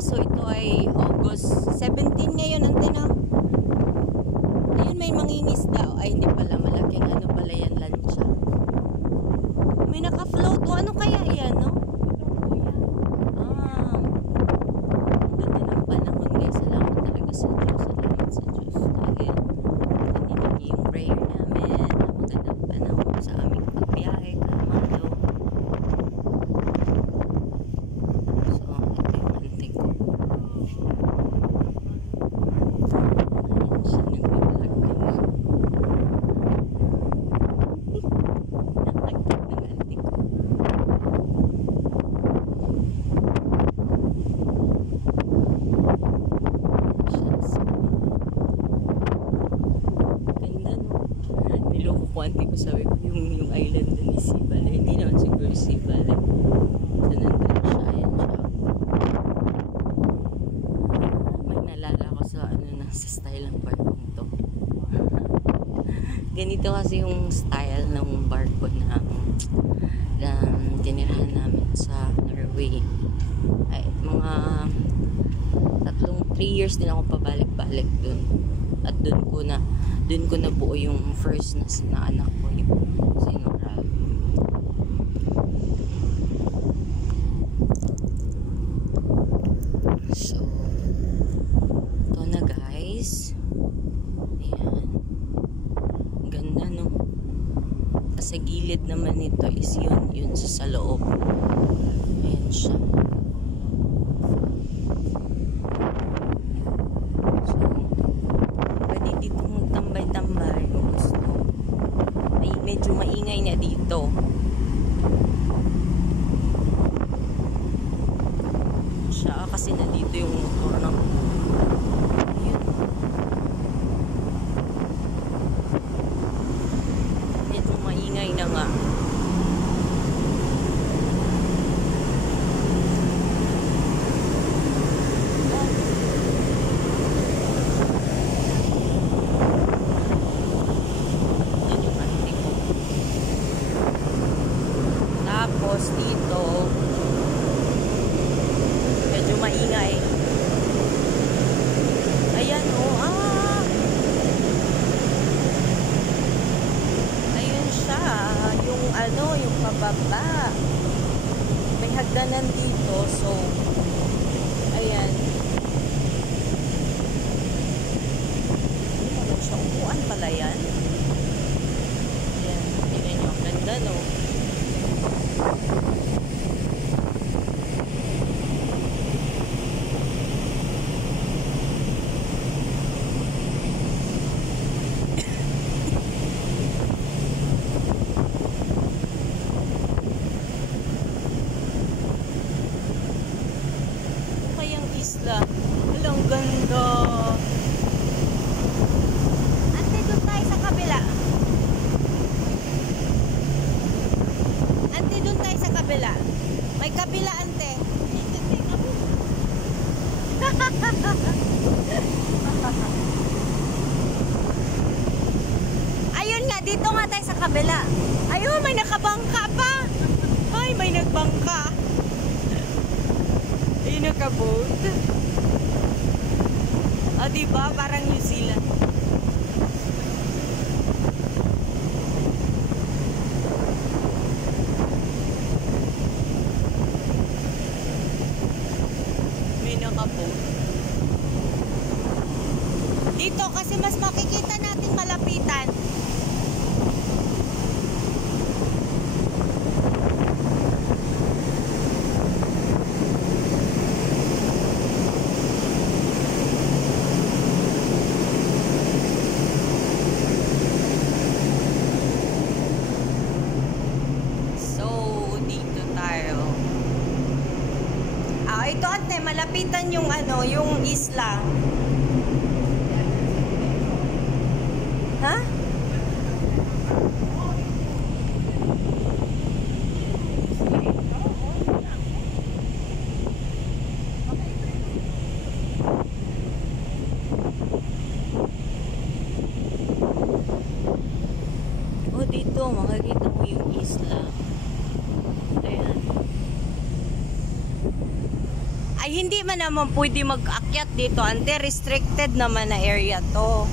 guys, so ito ay August 17 ngayon, ante na. Ayun, may mangingisda. Ay, hindi pala, malaking ano pala yan, lancha. May naka-float. O, ano kaya yan, no? Ah, ang ganda ng panahon, guys. Salamat talaga sa Diyos. Salamat sa Diyos. Dahil, kanina niya yung prayer namin. Ang magandang panahon sa aming pagbiyahe. Kamalo. Kuwanti ko sabi ko yung island dun is Sibale. Hindi naman siguro Sibale. So nandun siya. Ayan siya. May nalala ko sa ano na sa style ng barkong to. Ganito kasi yung style ng barko na tinirahan namin sa Norway. Ay, mga 3 years din ako pabalik-balik dun. At dun ko na buo yung first na anak ko, yung Sinoral. So, ito na guys. Ayan. Ganda, no? Sa gilid naman nito is yun sa loob. Ayan siya. Tambay kung gusto. Ay, medyo maingay na dito. Siya kasi nandito yung motor ng ayun. Medyo maingay na nga. Tapos dito medyo maingay. Ayan ayun siya, yung yung pababa. May hagdanan dito, so ayan. Ano siya, upuan pala yan. Ayan, tingnan nyo, ang ganda, no? Isla. Walang ganda. Ante, doon tayo sa kabila. Ante, doon tayo sa kabila. May kabila, ante. Ayun nga, dito nga tayo sa kabila. Ayun, may nakabangka pa. Ay, may nagbangka. Ayun, nakaboat. Diba? Parang New Zealand. May nakaboat. Dito kasi mas makikita natin malapitan. Ito ate, malapitan yung yung isla. Ha? O dito, makikita mo yung isla. Ayan. Ay, hindi man naman pwede mag-akyat dito. Ante, restricted naman na area to.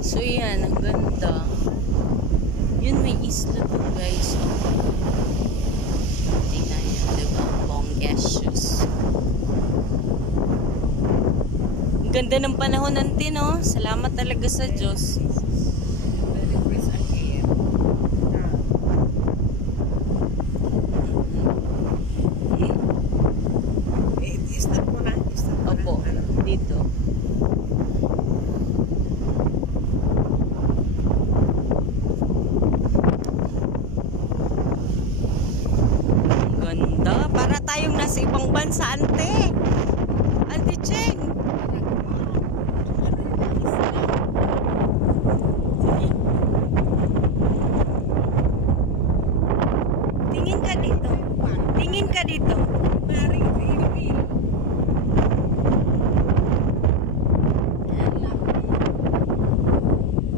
So yan, ang ganda. Yun, may isla to guys. Tingnan nyo, diba? Bonggacious. Ang ganda ng panahon natin, no? Salamat talaga sa Diyos. Opo, dito. Ganda. Para tayong nasa ibang bansa, ante. Ante Cheng. Tingin ka dito. Tingin ka dito.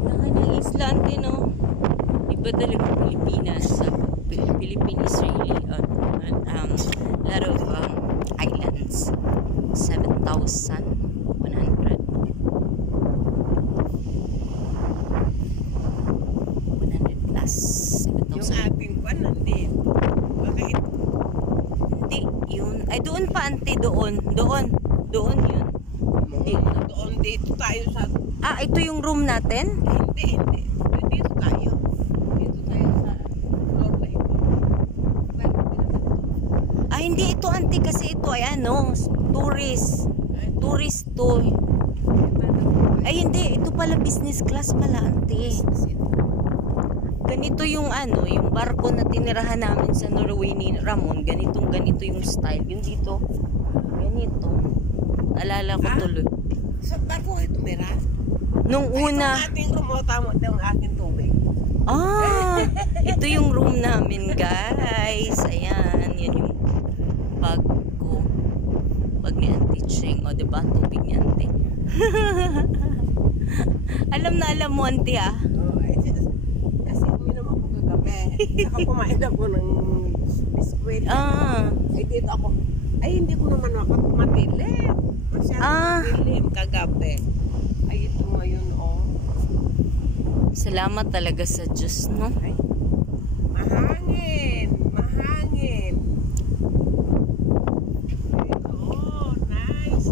Nakan ng isla, ante, no? Iba talaga Pilipinas. Philippines is really lot of islands. 7,100. 100 plus. Yung ating kwan nandito. Bakit? Hindi, yun. Ay, doon pa, ante, doon. Doon yun. Dito. Doon dito tayo sa... Ah, ito yung room natin? Hindi. Dito tayo. Dito tayo sa floor na ito. Ah, hindi ito, ante, kasi ito ay ano, tourist. Tourist to. Ay, hindi. Ito pala business class pala, ante. Ganito yung ano, yung barko na tinirahan namin sa Norway ni Ramon. Ganito yung style. Yung dito, ganito. Naalala ko tuloy. Sa barko ito, Mira? Nung una. Ito ang ating rumota mo ng aking tubig. Ah, ito yung room namin, guys. Ayan, yan yung bag ko. Bag ni Auntie Cheng. O, diba? Tubig ni Auntie. Alam mo, Auntie, ah. Kasi uminom ako kagabi. Saka kumain ako ng biskwit. Ah. Ay, dito ako. Ay, hindi ko naman matilim. Masyadong matilim kagabi. Ay, ito ngayon, oh. Salamat talaga sa Diyos, no? Ay, mahangin. Oh, nice.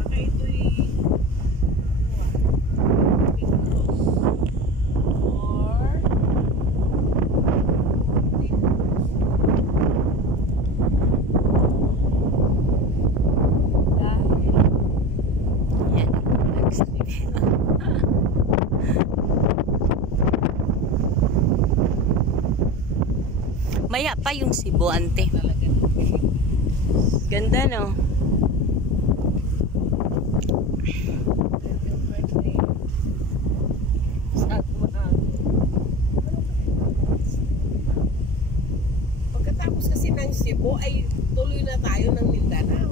Baka ito'y Yan. Maya pa yung Cebu, ante. Ganda, no? Pagkatapos kasi ng Cebu ay tuloy na tayo ng Mindanao.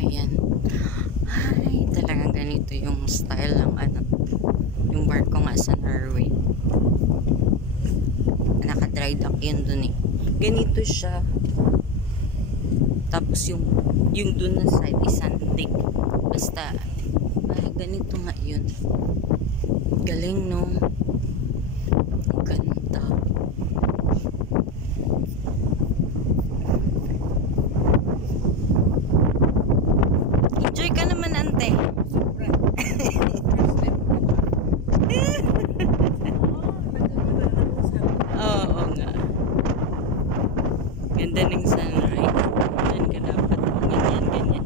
Ayan. Ay, talagang ganito yung style ng ano, yung barko nga sa Norway. Naka-dry dock yun dun eh. Ganito siya. Tapos yung dun na side is sandig. Basta, ay, ganito nga yun. Galing, no? Ganda. Enjoy ka naman, ante. Oo nga. Ganda ng sunrise. Yan ka dapat. Ganyan.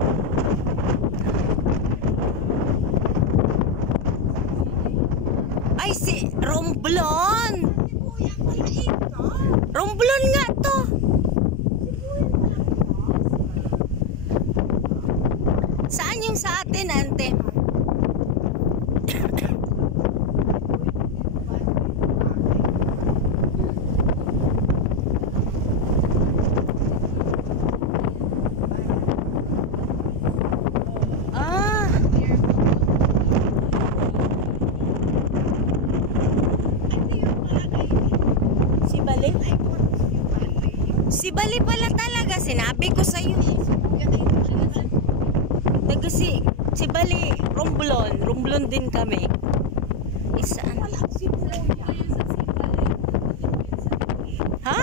Ay, si Romblon! Romblon nga to! Si Bali pala talaga, sinabi ko sa'yo. Taga si Bali, Romblon din kami. Isaan? Ha?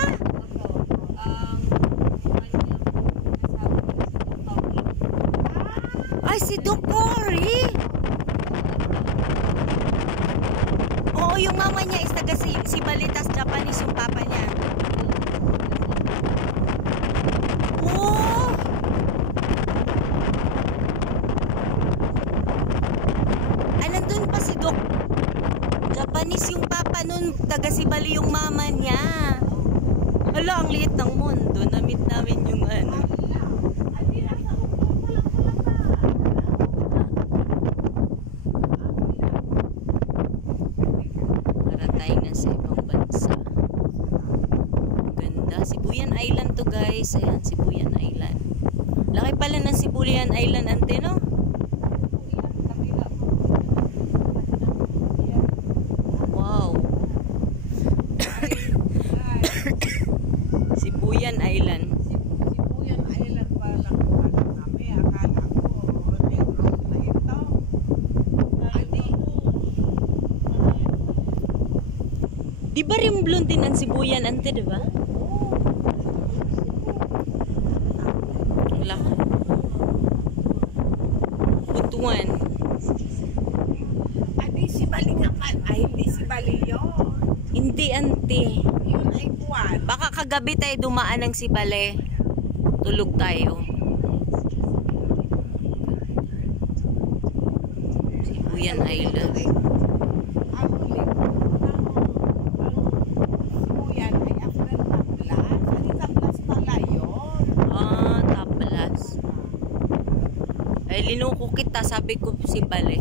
Ay, si Dokori. Oo, yung mama niya is taga si Balitas Japanese yung papa niya. Oh! Ay, nandun pa si Dok. Japanese yung papa nun, taga si Bali yung mama niya. Hala, ang liit ng mundo. Namit namin yung ano. Para tayo na sa ibang bansa. Ganda. Sibuyan Island to guys. Ayan, Sibuyan Island. Laki pala ng Sibuyan Island, ante, no? Wow. Sibuyan Island. Sibuyan Island pa lang kami. Akala ko, Negros na ito. Di ba Romblon din ang Sibuyan, ante, di ba? Ang laki. Butuan. Adi si Bali nga pa. Ay, hindi si Bali yun. Hindi, ante. Yun ay buwan. Baka kagabi tayo dumaan ng Sibale. Tulog tayo. Sibuyan Island. Ang ulit Sibuyan ay after Taplas. Ay, Taplas pala yun. Ah, Taplas. Ay, linuko kita. Sabi ko Sibale.